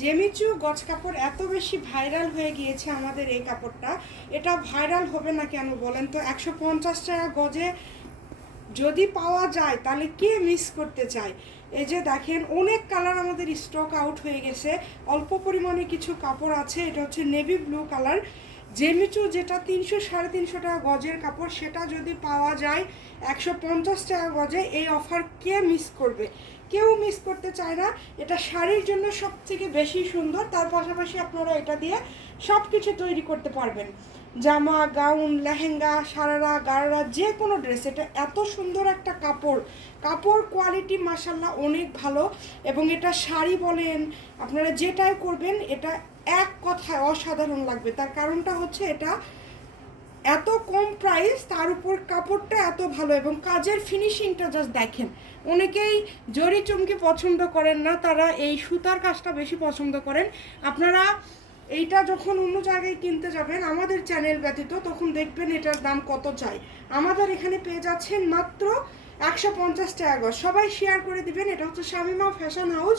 জেমিচু গজ কাপড় এত বেশি ভাইরাল হয়ে গিয়েছে আমাদের এই কাপড়টা। এটা ভাইরাল হবে না কেন বলেন তো? 150 টাকা গজে যদি পাওয়া যায় তাহলে কে মিস করতে চায়? এই যে দেখেন, অনেক কালার আমাদের স্টক আউট হয়ে গেছে, অল্প পরিমাণে কিছু কাপড় আছে। এটা হচ্ছে নেভি ব্লু কালার জেমিচু, যেটা 300-350 টাকা গজের কাপড়, সেটা যদি পাওয়া যায় 150 টাকা গজে, এই অফার কে মিস করবে? কেউ মিস করতে চায় না। এটা শাড়ির জন্য সব থেকে বেশি সুন্দর, তার পাশাপাশি আপনারা এটা দিয়ে সব কিছু তৈরি করতে পারবেন, জামা, গাউন, লেহেঙ্গা, সারারা, গারারা, যে কোনো ড্রেস। এটা এত সুন্দর একটা কাপড়, কাপড় কোয়ালিটি মাশাল্লাহ অনেক ভালো। এবং এটা শাড়ি বলেন, আপনারা যেটাই করবেন, এটা এক কথায় অসাধারণ লাগবে। তার কারণটা হচ্ছে এটা এত কম প্রাইস, তার উপর কাপড়টা এত ভালো এবং কাজের ফিনিশিংটা জাস্ট দেখেন। অনেকেই জরি চমকি পছন্দ করেন না, তারা এই সুতার কাজটা বেশি পছন্দ করেন। আপনারা এইটা যখন অন্য জায়গায় কিনতে যাবেন আমাদের চ্যানেল ব্যতীত, তখন দেখবেন এটার দাম কত চাই। আমাদের এখানে পেয়ে যাচ্ছেন মাত্র 150 টাকা গজ। সবাই শেয়ার করে দিবেন। এটা হচ্ছে শামিমা ফ্যাশন হাউস,